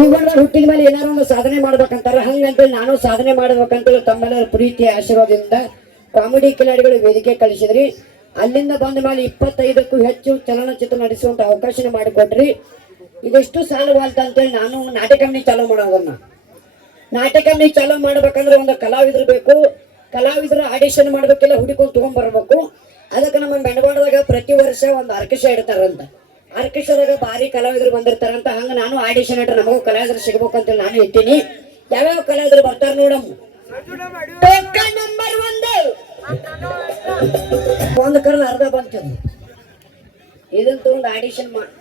ಜೀವನದಲ್ಲಿ ಹುಟ್ಟಿದ ಮೇಲೆ ಏನಾರು ಒಂದು ಸಾಧನೆ ಮಾಡ್ಬೇಕಂತಾರೆ. ಹಂಗಂತೇಳಿ ನಾನು ಸಾಧನೆ ಮಾಡ್ಬೇಕಂತೇಳಿ ತಮ್ಮೆಲ್ಲರ ಪ್ರೀತಿಯ ಆಶೀರ್ವಾದದಿಂದ ಕಾಮಿಡಿ ಕಿಲಾಡಿಗಳು ವೇದಿಕೆ ಕಳಿಸಿದ್ರಿ. ಅಲ್ಲಿಂದ ಬಂದ ಮೇಲೆ 25ಕ್ಕೂ ಹೆಚ್ಚು ಚಲನಚಿತ್ರ ನಡೆಸುವಂತ ಅವಕಾಶ ಮಾಡಿಕೊಟ್ರಿ. ಇದೆಷ್ಟು ಸಾಲವಾಲ್ತ ಅಂತೇಳಿ ನಾನು ನಾಟಕಮ್ಮಿ ಚಾಲೂ ಮಾಡೋದನ್ನ. ನಾಟಕಮ್ಮಿ ಚಾಲೂ ಮಾಡ್ಬೇಕಂದ್ರೆ ಒಂದು ಕಲಾವಿದ್ರು ಬೇಕು. ಕಲಾವಿದರು ಆಡಿಷನ್ ಮಾಡ್ಬೇಕೆಲ್ಲ ಹುಡುಕೊಂಡು ತಗೊಂಡ್ಬರ್ಬೇಕು. ಅದಕ್ಕೆ ನಮ್ಮ ಮೆಣವಾಡದಾಗ ಪ್ರತಿ ವರ್ಷ ಒಂದು ಆರ್ಕೆಸ್ಟ್ರಾ ಇಡ್ತಾರಂತ. ಆರ್ಕೆಸ್ಟ್ರಾದಾಗ ಭಾರಿ ಕಲಾವಿದರು ಬಂದಿರ್ತಾರಂತ. ಹಂಗ ನಾನು ಆಡಿಷನ್ ಇಟ್ರೆ ನಮಗೂ ಕಲಾವಿದರು ಸಿಗ್ಬೇಕು ಅಂತೇಳಿ ನಾನು ಇಟ್ಟಿನಿ. ಯಾವ್ಯಾವ ಕಲಾವಿದರು ಬರ್ತಾರ ನೋಡಮ್ಮ. ನಂಬರ್ 1 ಒಂದು ಕರ್ನ ಅರ್ಧ ಬಂತು. ಇದನ್ನ ತಗೊಂಡು ಆಡಿಷನ್ ಮಾಡಿ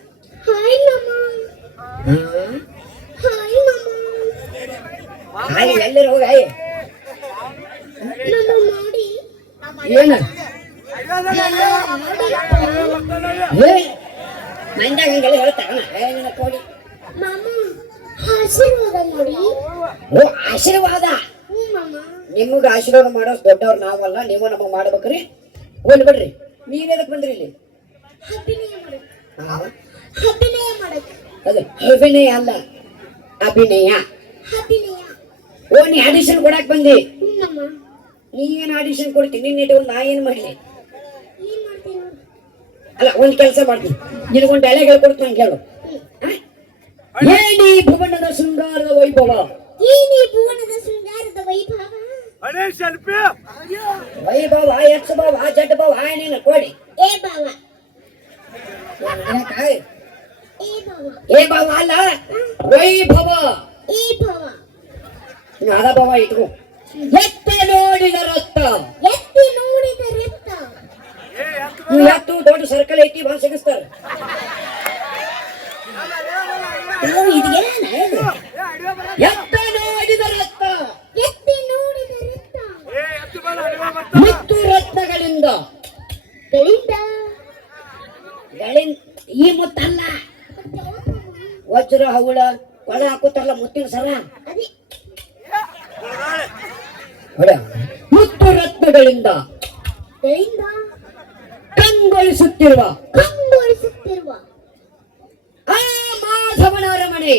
ಎಲ್ಲರೂ ಹೋಗಿ ಏನ ಮಂದಾಗ ಹಂಗೆಲ್ಲ ಹೇಳ್ತಾರ ಕೋಡಿ. ಓ ಆಶೀರ್ವಾದ. ನಿಮಗ ಆಶೀರ್ವಾದ ಮಾಡೋ ದೊಡ್ಡವ್ರು ನಾವಲ್ಲ, ನೀವು ನಮಗ್ ಮಾಡ್ಬೇಕ್ರಿ. ಹೋಗ್ಲಿ ಬಿಡ್ರಿ. ನೀವೇನಕ್ ಬಂದ್ರಿ ಇಲ್ಲಿ? ಅದು ಅಭಿನಯ ಅಲ್ಲ, ಅಭಿನಯ. ಓ ನೀ ಆಡಿಷನ್ ಕೊಡಾಕ್ ಬಂದಿ. ನೀ ಏನ್ ಆಡಿಷನ್ ಕೊಡ್ತೀನಿ? ನಿನ್ನ ಇಟ್ಕೊಂಡು ನಾ ಏನ್ ಮಾಡ್ಲಿ? ಅಲ್ಲ ಒಂದ್ ಕೆಲಸ ಮಾಡ್ತೀನಿ, ನಿನಗೊಂದು ಡೈಲಾಗ್ ಹೇಳ್ಕೊಡ್ತೀನಿ ಕೇಳು. ಏನಿ ಭುವನದ ಶೃಂಗಾರದ ವೈಭವ, ವೈಭವ ಎಕ್ಸ್ ಭಾವ ಜಡ್ ಭಾವ ನೀನು ಕೊಡಿ. ಏ ಭಾವ ಅಲ್ಲ, ವೈಭವ. ಅದ ಭಾವ ಇಟ್ಕೋ. ಎತ್ತಿ ನೋಡಿದ ರಕ್ತ, ಎತ್ತು ದೊಡ್ಡ ಸರ್ಕಲ್ ಐತಿ ಭಾಳ ಸಿಗಿಸ್ತಾರ. ಎತ್ತ ನೋಡಿದ ರಕ್ತ, ಮುತ್ತು ರತ್ನಗಳಿಂದ. ಈ ಮುತ್ತಲ್ಲ, ವಜ್ರ ಹವಳ ಒಳ ಹಾಕುತ್ತಾರಲ್ಲ ಮುತ್ತಿನ ಸರ, ಮುತ್ತು ರತ್ನಗಳಿಂದ ಕಂಗೊಳಿಸುತ್ತಿರುವ ಆ ಮಾಧವನ ಅರಮನೆ.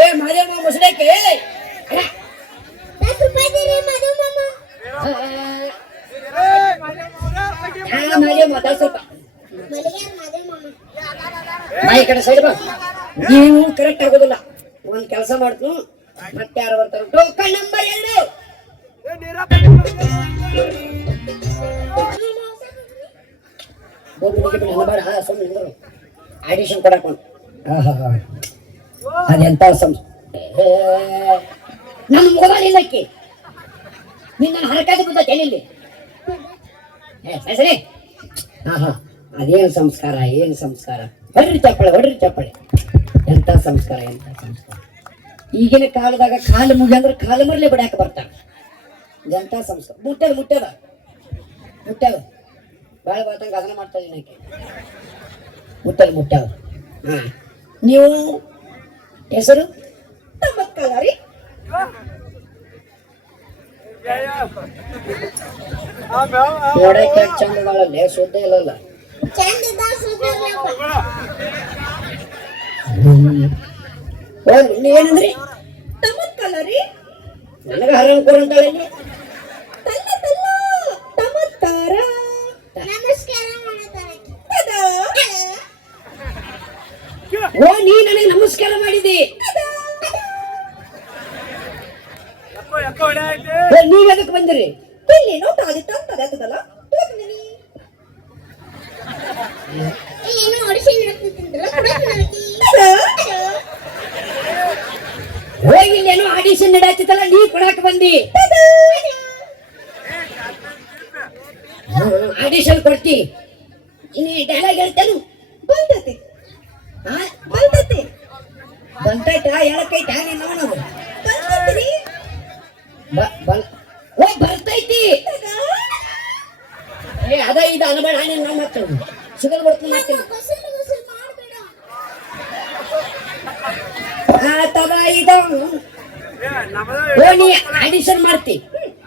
ಏ ಮಾದೇವ ಮುಸಡಕ್ಕೆ ಈ ಕಡೆ ಸೈಡ್ ಬಾ. ನೀವು ಕರೆಕ್ಟ್ ಆಗೋದಿಲ್ಲ. ಒಂದ್ ಕೆಲಸ ಮಾಡ್ತು, ಮತ್ತೆ ಯಾರು ಬರ್ತಾರೆ? Token number 2. ಆಡಿಷನ್ ಕೊಡಕ ಅದೆಂತ ನಮ್ಮ ಮೊಬೈಲ್ ಇಲ್ಲಕ್ಕೆ ನಿನ್ನ ಹರಕಾದ ಬಂದ ಎಲ್ಲಿ? ಸರಿ. ಅದೇನು ಸಂಸ್ಕಾರ, ಏನು ಸಂಸ್ಕಾರ? ಹೊಡ್ರಿ ಚಪ್ಪಳೆ, ಹೊಡ್ರಿ ಚಪ್ಪಳೆ. ಎಂತ ಸಂಸ್ಕಾರ, ಎಂತ ಸಂಸ್ಕಾರ. ಈಗಿನ ಕಾಲದಾಗ ಕಾಲು ಮುಗಿ ಅಂದ್ರೆ ಕಾಲು ಮರಲೆ ಬಿಡಾಕ ಬರ್ತಾರ. ಎಂತ ಸಂಸ್ಕಾರ. ಮುಟ್ಟದ ಮುಟ್ಟದ ಮುಟ್ಟದ ಬಾಳ ಬಾತಂಗ ಅದನ್ನ ಮಾಡ್ತಾ ಇದೀನಿ. ಮುಟ್ಟದ ಮುಟ್ಟದ. ನೀವು ಹೆಸರು ತಮ್ಮಕ್ಕಲಾರಿ? ನೋಡಕ್ಕೆ ಚಂದ ಮಾಡಲ್ಲೇ, ಸುದ್ದ ಇಲ್ಲಲ್ಲ. ಏನಂದ್ರಿ? ತಮ್ಮಕ್ಕಲಾರಿ? ನನಗ ಹರಂ ಕೊಡಂತಾಳೆ. ತಮ್ಮತ್ತಾರ ಓ ನೀ ನನಗೆ ನಮಸ್ಕಾರ ಮಾಡಿದಿ. ನೀವ್ ಅದಕ್ಕೆ ಬಂದಿರಿ? ಇಲ್ಲಿ ನೋಟ ಆದಿತ್ತ ಅಂತ ಆಗ್ತದಲ್ಲ. ಹೋಗಿ ಇಲ್ಲೇನೋ ಆಡಿಷನ್ ನಡಾತಿತ್ತಲ್ಲ, ನೀ ಕೊಡಾಕ ಬಂದಿ. ಆಡಿಷನ್ ಕೊಡ್ತಿ, ನೀ ಡೈಲಾಗ್ ಹೇಳ್ತೇನು? ಬಲ್ತೈತಿ ಬಲ್ತೈತಿ ಬಲ್ತೈತಾ? ಹೇಳಕೈತಾ ನೀನು? ಓ ಬರ್ತೈತಿ. ಏ ಅದ ಇದು ಅನ್ಬೇಡ. ನಾವು ಮಾಡ್ತೇವೆ ಸಿಗಲ್ ಬರ್ತೀನಿ ಮಾಡ್ತೇವೆ. ತದ ಇದ ಓ ನೀ ಆಡಿಷನ್ ಮಾಡ್ತಿ.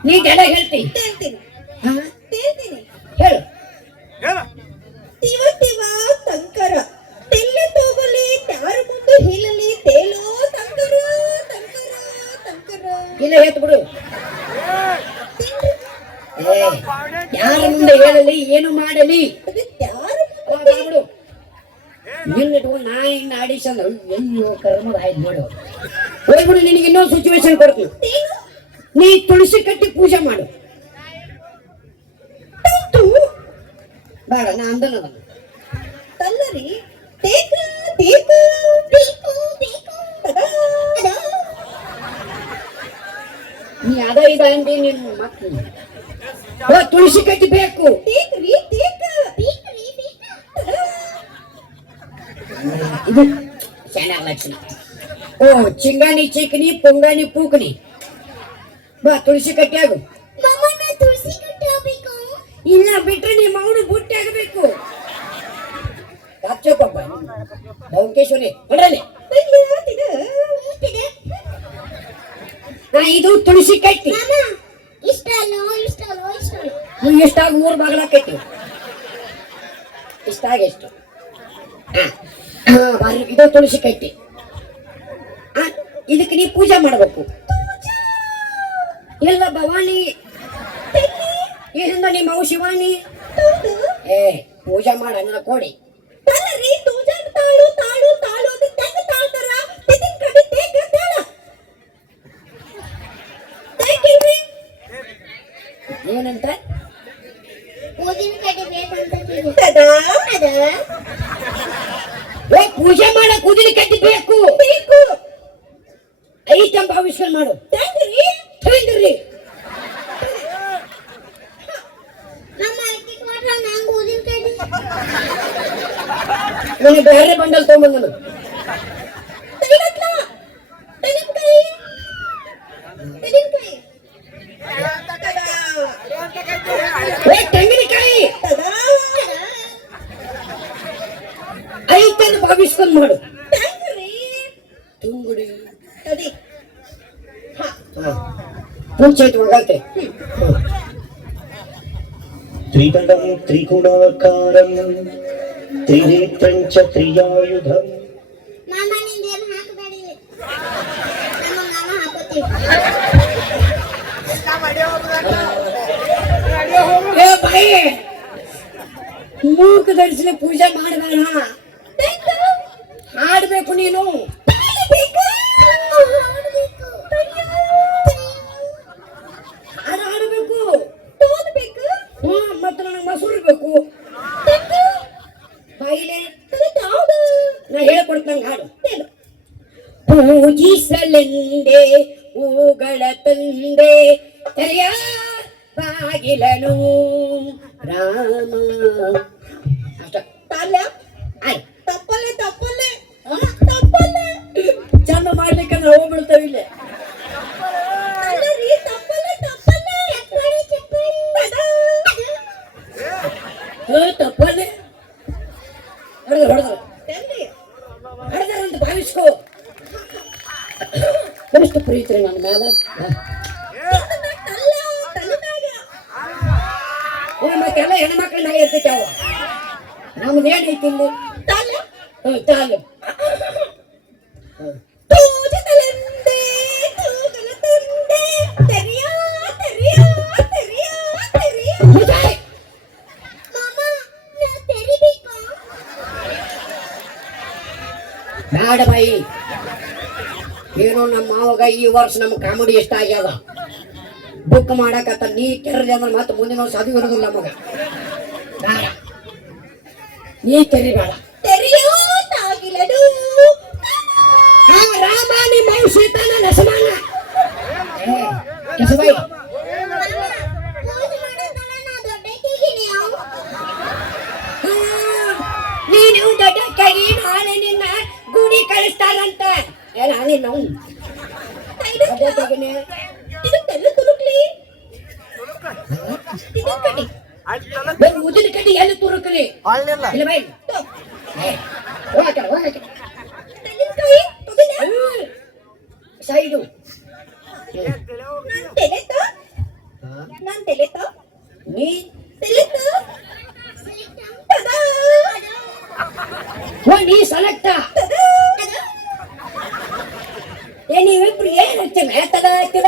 ನೀ ಜಡ ಹೇಳ್ತಿ ತೇಳ್ತೀನಿ ಹಾ ತೇಳ್ತೀನಿ ಹೇಳು ತಿವ ತಿವ ತಂಕರ ತೆಲ್ಲೆ ತೋಗಲಿ ತ್ಯಾರ ಮುಂದೆ ಹೀಲಲಿ ತೇಲೋ ತಂಕರ ತಂಕರ ತಂಕರ ಇಲ್ಲ ಹೇಳ್ತು ಬಿಡು ಏ ಯಾರ ಮುಂದೆ ಹೇಳಲಿ ಏನು ಮಾಡಲಿ ಅದು ತ್ಯಾರ ಬಿಡು ನಿನ್ನಿಟ್ಕೊಂಡು ನಾ ಹಿಂಗ ಆಡಿಷನ್ ಅಯ್ಯೋ ಕರ್ಮದ ಆಯ್ತು ನೋಡು ಹೋಗ್ಬಿಡು ನಿನಗೆ ಇನ್ನೊಂದು ಸಿಚುವೇಶನ್ ಕೊಡ್ತೀನಿ ತೇಲು ನೀ ತುಳಸಿ ಕಟ್ಟಿ ಪೂಜೆ ಮಾಡು ಬೇಡ ನಾ ಅಂದನ ತಲ್ಲರಿ ತೇಕ ತೇಕ ಬೇಕು ಬೇಕು ಅದಾ ನೀ ಅದ ಇದ ಅಂದಿ ನಿನ್ನ ಮಕ್ಕಳು ತುಳಸಿ ಕಟ್ಟಿ ಬೇಕು ತೇಕ್ರಿ ತೇಕ ಬೇಕ್ರಿ ಬೇಕ ಇದು ಚೆನ್ನಾಗಿ ಲಕ್ಷಣ ಓ ಚಿಂಗಾಣಿ ಚಿಕನಿ ಪೊಂಗಾಣಿ ಪೂಕನಿ ಬಾ ತುಳಸಿ ಕಟ್ಟಿ ಆಗು ಮಾಮನ ತುಳಸಿ ಕಟ್ಟಿ ಆಗಬೇಕು ಇಲ್ಲ ಬಿಟ್ರೆ ನಿಮ್ಮ ಅವನು ಬುಟ್ಟಿ ಆಗಬೇಕು ಕಾಚೋಕಪ್ಪ ಲಂಕೇಶ್ವರಿ ಹೊಡ್ರಲ್ಲಿ ಇದು ತುಳಸಿ ಕಟ್ಟಿ ಇಷ್ಟ ಅಲ್ಲ ಇಷ್ಟ ಅಲ್ಲ ಇಷ್ಟ ಅಲ್ಲ ನೀವು ಎಷ್ಟಾಗ 3 ಬಾಗಲ ಕಟ್ಟಿ ಇಷ್ಟಾಗ ಎಷ್ಟು ಇದು ತುಳಸಿ ಕಟ್ಟಿ ಇದಕ್ಕೆ ನೀ ಪೂಜೆ ಮಾಡಬೇಕು ಇಲ್ಲ ಭವಾನಿ ಇದರಿಂದ ನಿಮ್ಮ ಅವು ಶಿವಾನಿ ಏ ಪೂಜೆ ಮಾಡ ನನ್ನ ಕೊಡಿ ತಲ್ಲರಿ ತೋಜನ್ ತಾಳು ತಾಳು ತಾಳು ಅದು ತೆಂಗ ತಾಳ್ತಾರ ತಿದಿನ್ ಕಡಿ ತೇಗ ತಾಳ ತೇಗಿರಿ ಏನಂತ ಓದಿನ ಕಡಿ ಬೇಕಂತ ತದಾ ಅದಾ ಏ ಪೂಜೆ ಮಾಡಕ್ ಉದಿನ ಕಟ್ಟಿ ಬೇಕು ಬೇಕು ಐಟಂ ಆವಿಷ್ಕಾರ ಮಾಡು ತೇಗಿರಿ ತಗೊಂಡ್ರಿ ನಮ್ಮ ಅಕ್ಕಿ ಕೊಟ್ರ ನಂಗ ಓದಿನ ಕಡಿ ನಾನು ಬೇರೆ ಬಂಡಲ್ ತಗೊಂಬಂದನು ತೆಗಿಗಟ್ಲ ತೆಗಿನ್ಕಾಯಿ ತೆಗಿನ್ಕಾಯಿ ಏ ತೆಂಗಿನಕಾಯಿ ತದಾ ಐಟಂ ಆವಿಷ್ಕಾರ ಮಾಡು ತೇಗಿರಿ ತುಂಗುಡಿ ತದಿ ಪೂಜೆ ಹೋಗತ್ತೆ त्रिदलं त्रिगुणाकारं त्रिनेत्रं च त्रियायुधम् ಮಾಮ ನಿಂದೇನು ಹಾಕಬೇಡಿ ನಮ್ಮ ಮಾಮ ಹಾಕೋತೀವಿ ಏ ಬಾಯಿ ಮೂಕ ಧರಿಸಿ ಪೂಜೆ ಮಾಡಬೇಡ ಹಾಡ್ಬೇಕು ನೀನು ಹಾಡಬೇಕು ಮತ್ತೆ ನನಗೆ ಮೊಸರು ಬೇಕು ಬಾಯಿಲೆ ನಾ ಹೇಳ್ಕೊಡ್ತಂಗ ಹಾಡು ಪೂಜಿಸಲೆಂದೆ ಹೂಗಳ ತಂದೆ ತೆರೆಯ ಬಾಗಿಲನು ರಾಮ ಅಷ್ಟ ತಾಲ್ಯ ಆಯ್ತು ತಪ್ಪಲೆ ತಪ್ಪಲೆ ತಪ್ಪಲೆ ಚಂದ ಮಾಡ್ಲಿಕ್ಕೆ ನಾವು ಹೋಗ್ಬಿಡ್ತೇವೆ ಇಲ್ಲೇ ಅಲ್ಲರಿ ತಪ್ಪಲೆ ತಪ್ಪಲೆ ಚಪ್ಪಾಳಿ ಚಪ್ಪಾಳಿ ತಪ್ಪಲ್ಲಿ ಹೊಡೆದ ಹೊಡೆದ ತಂದಿ ಹೊಡೆದಾರಂತ ಭಾವಿಸ್ಕೋ ಎಷ್ಟು ಪ್ರೀತಿ ನನ್ನ ಮ್ಯಾಲ ತಲ್ಲ ತಲೆನಾಗ ಮತ್ತೆಲ್ಲ ಹೆಣ್ಮಕ್ಳ ಮ್ಯಾಗ ಇರ್ತೈತೆ ಅವ ನಮ್ದು ಏನೈತಿ ಇಲ್ಲಿ ತಾಲ್ಯ ತಾಲು ತೂಜತಲೆಂದೆ ತೂಗಲ ತಂದೆ ತೆರಿಯ ತೆರಿಯ ತೆರಿಯ ತೆರಿಯ ಮಾಮ ನಾ ತೆರಿಬೇಕು ಬೇಡ ಬಾಯಿ ಏನೋ ನಮ್ಮ ಮಾವಾಗ ಈ ವರ್ಷ ನಮ್ಮ ಕಾಮಿಡಿ ಇಷ್ಟ ಆಗ್ಯದ ಬುಕ್ ಮಾಡಕತ್ತ ನೀ ಕೆರ್ರಿ ಅಂದ್ರೆ ಮತ್ತೆ ಮುಂದಿನ ವರ್ಷ ಅದು ಇರೋದಿಲ್ಲ ನಮಗ ಬೇಡ ನೀ ತೆರಿಬೇಡ ತೆರಿಯೋ ತಾಗಿಲಡು ರಾಮ ನಿಮ್ಮ ಸೀತಾನ ಲಕ್ಷ್ಮಣ ಕೆಸಬಾಯಿ ನೀನು ದೊಡ್ಡ ಕೈ ನಾಳೆ ನಿನ್ನ ಗುಡಿ ಕಳಿಸ್ತಾರಂತ ನಾಳೆ ನಾವು ಇದು ತೆಲ್ಲ ತುರುಕ್ಲಿ ಇದು ಕಡಿ ಉದಿನ ಕಡ್ಡಿ ಎಲ್ಲಿ ತುರುಕಲಿ ಇಲ್ಲ ಬೈ ತೆಂಗಿನಕಾಯಿ ಸೈಡು ನಾನು ತೆಗೆತ ನೀ ಸೆಲೆಕ್ಟ್ ತದಾ ಓ ನೀ ಸೆಲೆಕ್ಟ ಏ ನೀವಿಬ್ರು ಏನ್ ಹಚ್ಚ ಮೇತದ ಹಾಕಿದ